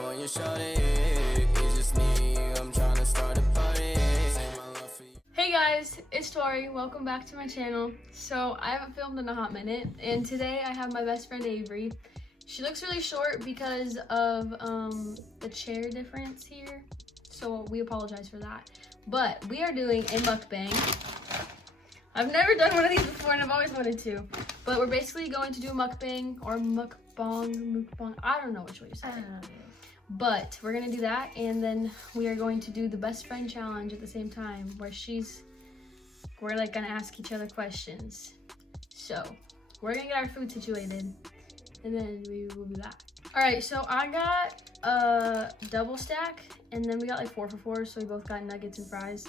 for your shorty. It's just me, I'm trying to start a party. Hey guys, it's Tori. Welcome back to my channel. So I haven't filmed in a hot minute, and today I have my best friend Avery. She looks really short because of the chair difference here, so we apologize for that. But we are doing a mukbang. I've never done one of these before and I've always wanted to. But we're basically going to do a mukbang or mukbang. I don't know which way you say it. But we're gonna do that, and then we are going to do the best friend challenge at the same time, where we're like gonna ask each other questions. So we're gonna get our food situated, and then we will be back. All right, so I got a double stack, and then we got like 4 for 4, so we both got nuggets and fries.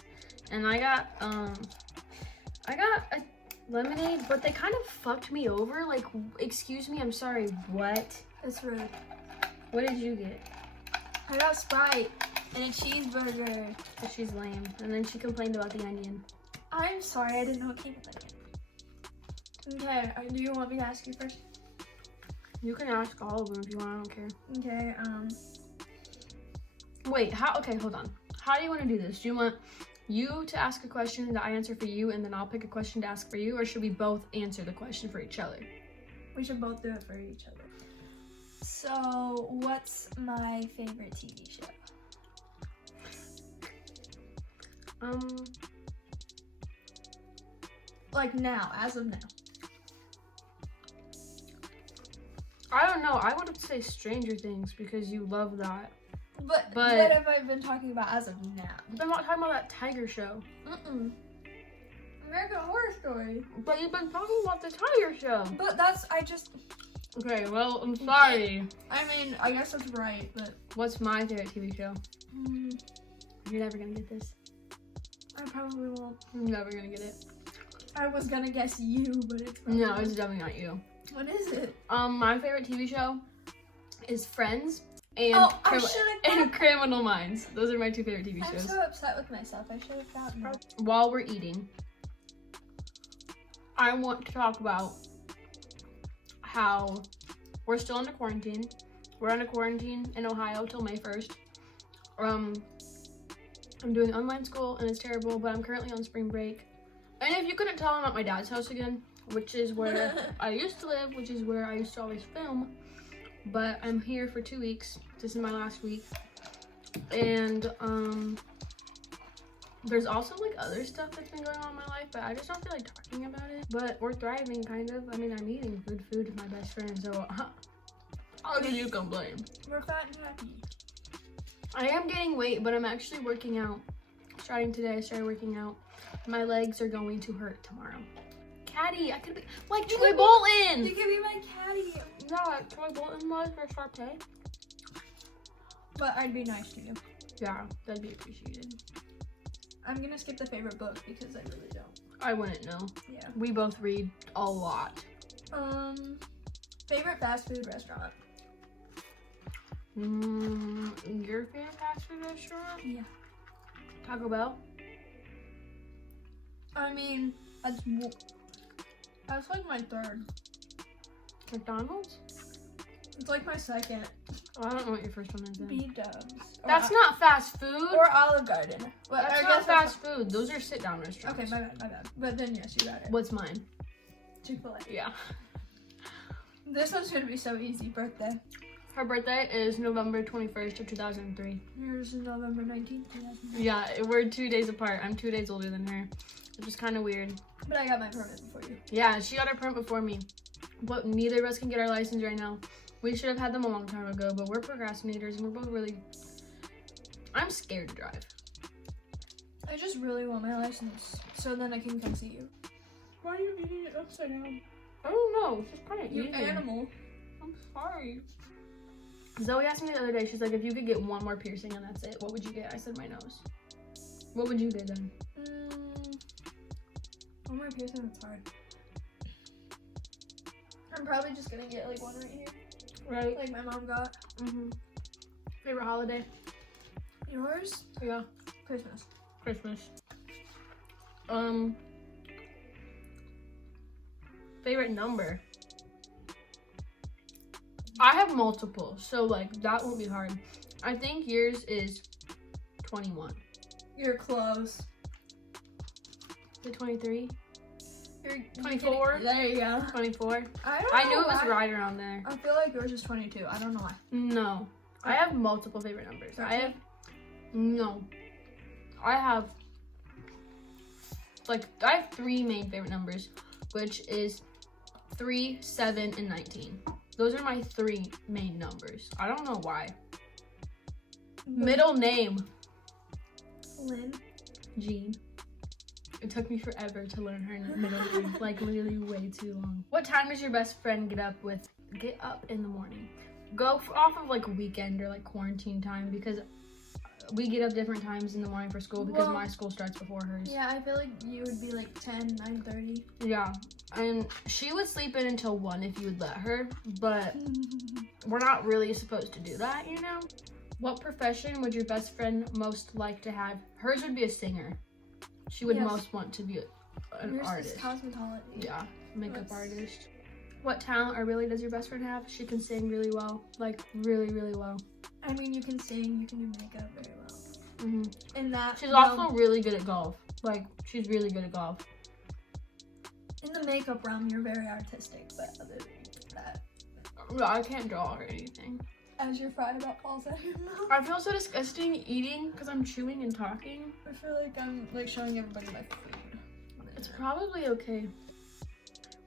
And I got a lemonade, but they kind of fucked me over. Like, excuse me, I'm sorry, what? That's rude. What did you get? I got Sprite and a cheeseburger. So she's lame, and then she complained about the onion. I'm sorry, I didn't know it came with onion. Okay, do you want me to ask you first? You can ask all of them if you want, I don't care. Okay, Wait, okay, hold on. How do you want to do this? Do you want you to ask a question that I answer for you, and then I'll pick a question to ask for you, or should we both answer the question for each other? we should both do it for each other. So, what's my favorite TV show? Like now, as of now. I don't know. I would say Stranger Things because you love that. But what have I been talking about as of now? I'm not talking about that tiger show. American Horror Story. But you've been talking about the tiger show. But Okay, well, I'm sorry. I mean, I guess that's right, but... What's my favorite TV show? You're never gonna get this. I probably won't. You're never gonna get it. I was gonna guess you, but it's probably No, it's definitely not you. What is it? My favorite TV show is Friends and, and Criminal Minds. Those are my 2 favorite TV shows. I'm so upset with myself. I should have gotten that. While we're eating, I want to talk about how we're still under quarantine. We're under quarantine in Ohio till May 1st. I'm doing online school and it's terrible, but I'm currently on spring break. And if you couldn't tell, I'm at my dad's house again, which is where I used to live, which is where I used to always film. But I'm here for 2 weeks. This is my last week. And there's also like other stuff that's been going on in my life, but I just don't feel like talking about it. But we're thriving, kind of. I mean, I'm eating good food with my best friend, so how can you complain? We're fat and happy. I am gaining weight, but I'm actually working out. Starting today, I started working out. My legs are going to hurt tomorrow. Caddy, I could be like Troy Bolton. You could be my caddy. No, like Troy Bolton was for Sharpay. But I'd be nice to you. Yeah, that'd be appreciated. I'm gonna skip the favorite book because I really don't. I wouldn't know. Yeah. We both read a lot. Favorite fast food restaurant? Your favorite fast food restaurant? Yeah. Taco Bell? I mean, that's like my third. McDonald's? It's like my second. Oh, I don't know what your first one is then. B-dubs. That's not fast food. Or Olive Garden. Well, that's not fast food. Those are sit-down restaurants. Okay, my bad. But then yes, you got it. What's mine? Chick-fil-A. Yeah. This one's gonna be so easy. Birthday. Her birthday is November 21st of 2003. Yours is November 19th, 2003. Yeah, we're 2 days apart. I'm 2 days older than her, which is kind of weird. But I got my permit before you. Yeah, she got her permit before me. But neither of us can get our license right now. We should have had them a long time ago, but we're procrastinators and we're both really... I'm scared to drive. I just really want my license so then I can come see you. Why are you eating it upside down? I don't know, it's just kind of You easy. animal. I'm sorry. Zoe asked me the other day, she's like, if you could get 1 more piercing and that's it, what would you get? I said my nose. What would you get then? 1 more piercing, that's hard. I'm probably just gonna get like 1 right here. Right. Like my mom got. Favorite holiday? Yours? Yeah. Christmas. Favorite number? I have multiple, so like that won't be hard. I think yours is 21. You're close. Is it 23? You're 24? There you go. 24? I don't know I knew it was why. right around there. I feel like yours is 22. I don't know why. No. I have multiple favorite numbers. 13? I have... No. I have 3 main favorite numbers, which is 3, 7, and 19. Those are my 3 main numbers. I don't know why. Middle name. Lynn. Jean. It took me forever to learn her middle name, like literally way too long. What time does your best friend get up in the morning? Go off of like a weekend or like quarantine time, because we get up different times in the morning for school because my school starts before hers. Yeah, I feel like you would be like 10, 9:30. Yeah, and she would sleep in until 1 if you would let her, but we're not really supposed to do that, you know? What profession would your best friend most like to have? Hers would be a singer. She would most want to be an Yours artist. is cosmetology. Yeah, makeup artist. What talent or ability does your best friend have? She can sing really well, like really, really well. I mean, you can sing, you can do makeup very well. Mm-hmm. In that, She's also really good at golf. Like, she's really good at golf. in the makeup realm, you're very artistic, but other than that, Yeah, I can't draw or anything. as your fry about falls out of your mouth. I feel so disgusting eating because I'm chewing and talking. I feel like I'm like showing everybody my food. It's probably okay.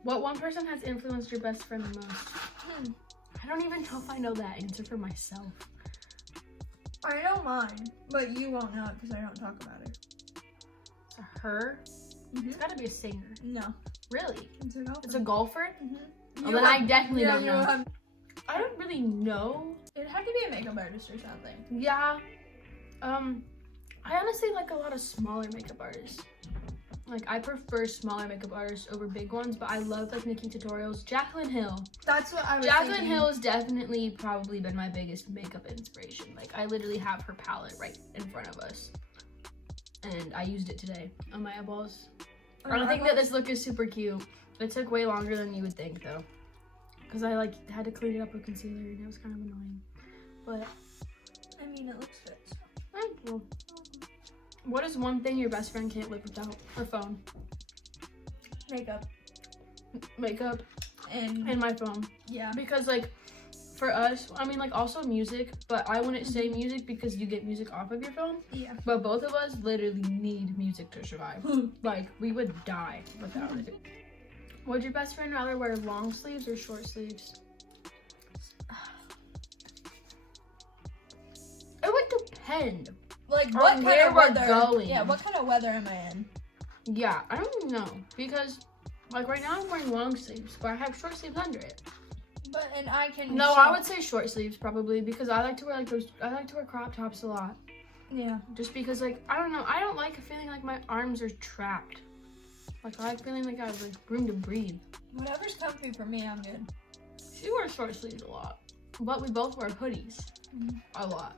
What one person has influenced your best friend the most? I don't even know if I know that answer for myself. I know mine, but you won't know it because I don't talk about it. Her? Mm-hmm. It's gotta be a singer. No. Really? It's a golfer. It's a golfer? Mm-hmm. Oh, then I definitely don't know. Have, I don't really know. it had to be a makeup artist or something. Yeah. I honestly like a lot of smaller makeup artists. Like, I prefer smaller makeup artists over big ones, but I love like Nikki tutorials. Jaclyn Hill. That's what I was Jaclyn thinking. Hill has definitely probably been my biggest makeup inspiration. Like, I literally have her palette right in front of us. And I used it today on my eyeballs. I don't think that this look is super cute. It took way longer than you would think though. Because I like had to clean it up with concealer and it was kind of annoying. But I mean, it looks good. So. well, what is one thing your best friend can't live without? Her phone. Makeup. Makeup. And And my phone. yeah. Because like for us, I mean like also music, but I wouldn't say music because you get music off of your phone. Yeah. But both of us literally need music to survive. Like we would die without it. Would your best friend rather wear long sleeves or short sleeves? It would depend. Like Or what kind where of we're weather? going. Yeah. What kind of weather am I in? Yeah, I don't know because like right now I'm wearing long sleeves, but I have short sleeves under it. But and I can. No, I would say short sleeves probably because I like to wear like those. I like to wear crop tops a lot. Yeah. Just because like I don't know, I don't like feeling like my arms are trapped. Like I like feeling like I have like room to breathe. Whatever's comfy for me, I'm good. She wears short sleeves a lot, but we both wear hoodies a lot.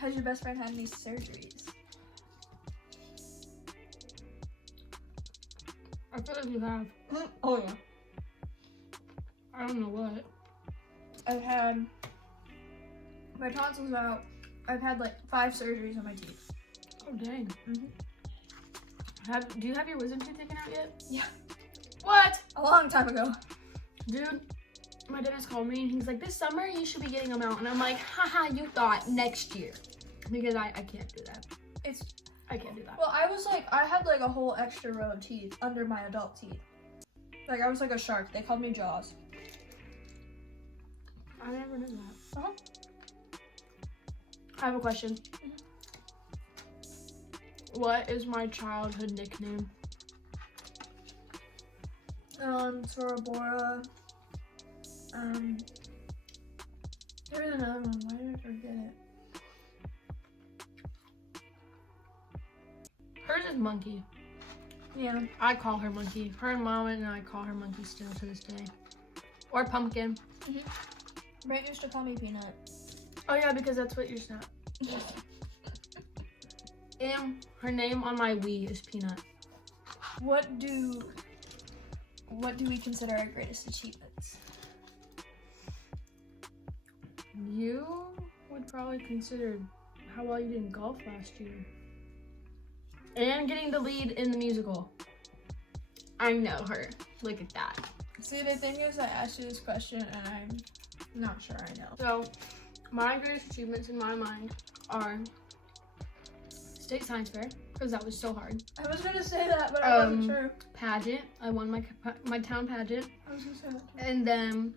Has your best friend had any surgeries? I feel like you have. Oh yeah. I don't know what. I've had my tonsils out. I've had like 5 surgeries on my teeth. Oh dang. Do you have your wisdom teeth taken out yet? Yeah. What? A long time ago. Dude, my dentist called me and he's like, this summer you should be getting them out. And I'm like, haha, you thought next year. Because I can't do that. I can't do that. Well, I had like a whole extra row of teeth under my adult teeth. Like I was like a shark. They called me Jaws. I never knew that. I have a question. What is my childhood nickname? Sorabora. There's another one. Why did I forget it? Hers is Monkey. Yeah. I call her Monkey. Her and Mama and I call her Monkey still to this day. Or Pumpkin. Brent used to call me Peanut. Oh yeah, because that's what your snap. And her name on my Wii is Peanut. What do we consider our greatest achievements? You would probably consider how well you did in golf last year. And getting the lead in the musical. I know her. Look at that. See, the thing is, I asked you this question and I'm not sure I know. So, my greatest achievements in my mind are state science fair, because that was so hard. I was gonna say that, but I wasn't sure. Pageant. I won my town pageant. I was gonna say that too. And then,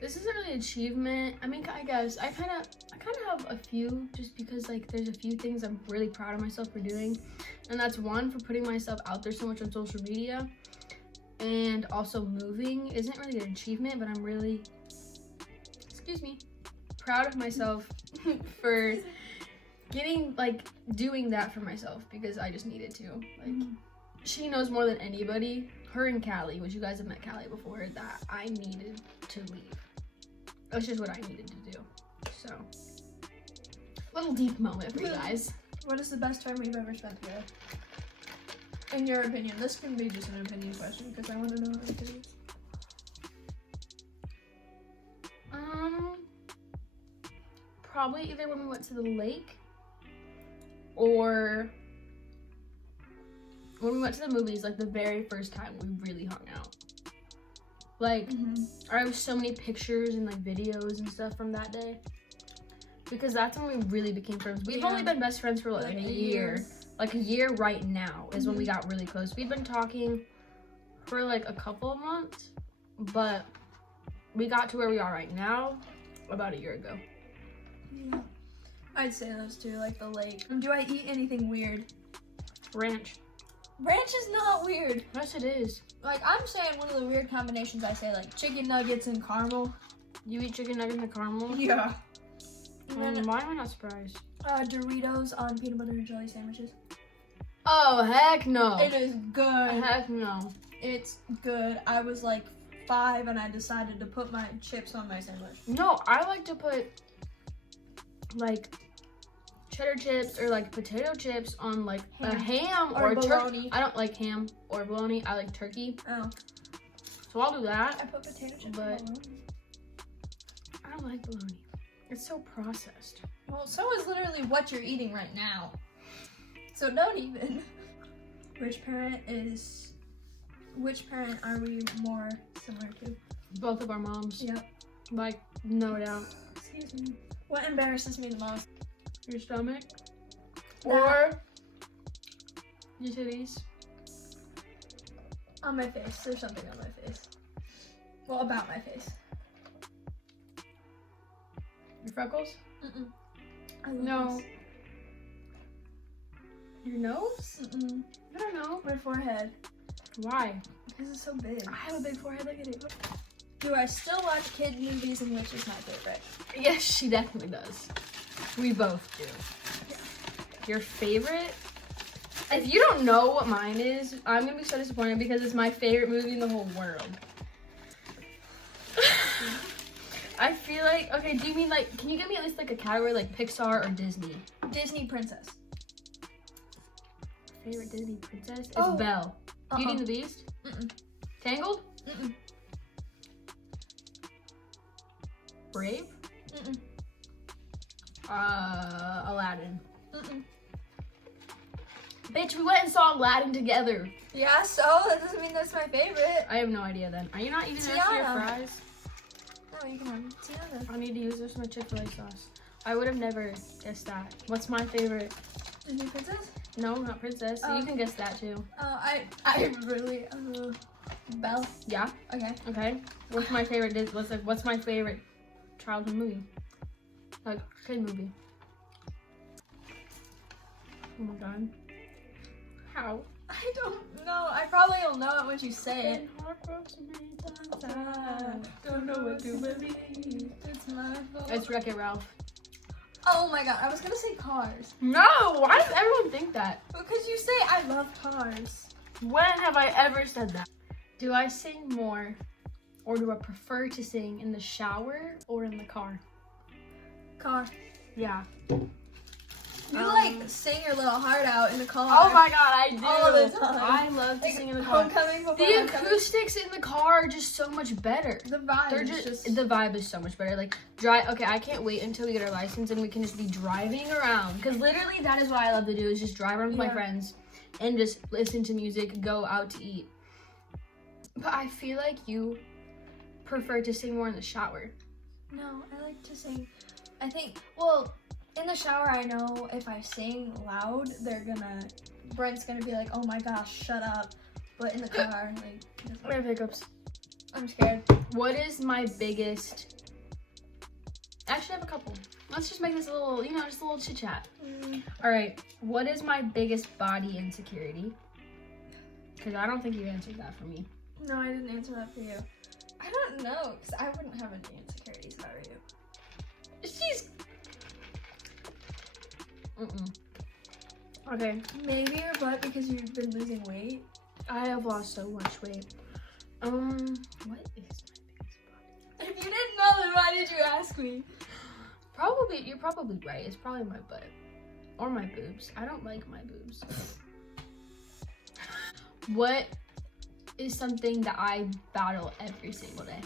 this isn't really an achievement. I mean, I guess I kind of have a few, just because like there's a few things I'm really proud of myself for doing, and that's one, for putting myself out there so much on social media, and also moving isn't really an achievement, but I'm really, proud of myself for doing that for myself, because I just needed to. She knows more than anybody, her and Callie, which you guys have met Callie before, that I needed to leave. That's just what I needed to do. So, little deep moment for you guys. What is the best time we've ever spent together? In your opinion. This can be just an opinion question, because I want to know her opinion. Probably either when we went to the lake, or when we went to the movies, like the very first time we really hung out. Like, I have so many pictures and like videos and stuff from that day, because that's when we really became friends. We've only been best friends for like a year. Like a year right now is when we got really close. We've been talking for like a couple of months, but we got to where we are right now about a year ago. Yeah. I'd say those two, like the lake. Do I eat anything weird? Ranch. Ranch is not weird. Yes, it is. Like, I'm saying one of the weird combinations, I say like chicken nuggets and caramel. You eat chicken nuggets and caramel? Yeah. And then why am I not surprised? Doritos on peanut butter and jelly sandwiches. Oh, heck no. It is good. Heck no. It's good. I was like 5 and I decided to put my chips on my sandwich. No, I like to put like cheddar chips or like potato chips on like a ham or turkey. I don't like ham or bologna. I like turkey. Oh. So I'll do that. I put potato chips but on bologna. I don't like bologna. It's so processed. Well, so is literally what you're eating right now. So don't even. Which parent are we more similar to? Both of our moms. Yep. Like, no doubt. Excuse me. What embarrasses me the most? Your stomach? Or your titties? On my face. There's something on my face. Well, about my face. Your freckles? I love No. this. Your nose? I don't know. My forehead. Why? Because it's so big. I have a big forehead. Look at it. Look. Do I still watch kid movies, and which is my favorite? Yes, she definitely does. We both do. Yeah. Your favorite? If you don't know what mine is, I'm gonna be so disappointed, because it's my favorite movie in the whole world. I feel like, okay, do you mean like, can you give me at least like a category, like Pixar or Disney? Disney princess. Favorite Disney princess is Oh. Belle. Beauty and the Beast? Tangled? Brave? Aladdin. Bitch, we went and saw Aladdin together. Yeah, so that doesn't mean that's my favorite. I have no idea then. Are you not eating the rest of your fries? No, you can have it. Tiana. I need to use this for my Chick-fil-A sauce. I would have never guessed that. What's my favorite? Disney princess? No, not princess. You can guess that too. I really, Belle. Yeah. Okay. Okay. What's my favorite? What's my favorite childhood movie? Like kid movie. Oh my god. How? I don't know. I probably will know it once you say it. Don't know what to believe. It's my fault. It's Wreck-It Ralph. Oh my god, I was gonna say Cars. No, why does everyone think that? Because you say I love Cars. When have I ever said that? Do I sing more, or do I prefer to sing in the shower or in the car? Car. Yeah. You like sing your little heart out in the car. Oh my god, I do. All the time. I love to sing in the car. Homecoming before The homecoming. acoustics in the car are just so much better. The vibe. They're the vibe is so much better. Like okay, I can't wait until we get our license and we can just be driving around. Because literally that is what I love to do, is just drive around with my friends and just listen to music, go out to eat. But I feel like you prefer to sing more in the shower. No, I like to sing. I think, well, in the shower, I know if I sing loud, Brent's gonna be like, oh my gosh, shut up. But in the car, like, I have hiccups. I'm scared. What is my biggest, actually I have a couple. Let's just make this a little, just a little chit chat. All right, what is my biggest body insecurity? Because I don't think you answered that for me. No, I didn't answer that for you. I don't know, because I wouldn't have any insecurities if I were you. She's... Okay. Maybe your butt because you've been losing weight. I have lost so much weight. What is my biggest body? If you didn't know, then why did you ask me? You're probably right. It's probably my butt. Or my boobs. I don't like my boobs. What is something that I battle every single day?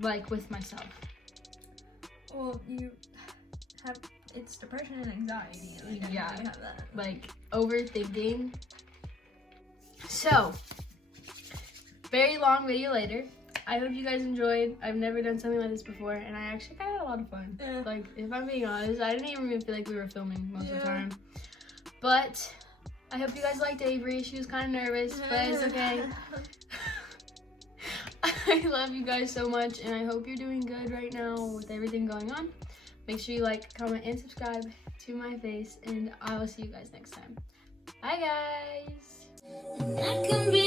Like with myself. Well, you have, it's depression and anxiety. Like, Yeah. I have that. Like overthinking. So, very long video later. I hope you guys enjoyed. I've never done something like this before, and I actually kind of had a lot of fun. Yeah. Like, if I'm being honest, I didn't even feel like we were filming most of the time. But I hope you guys liked Avery. She was kind of nervous, but it's okay. I love you guys so much, and I hope you're doing good right now with everything going on. Make sure you like, comment, and subscribe to my face, and I will see you guys next time. Bye, guys. I can be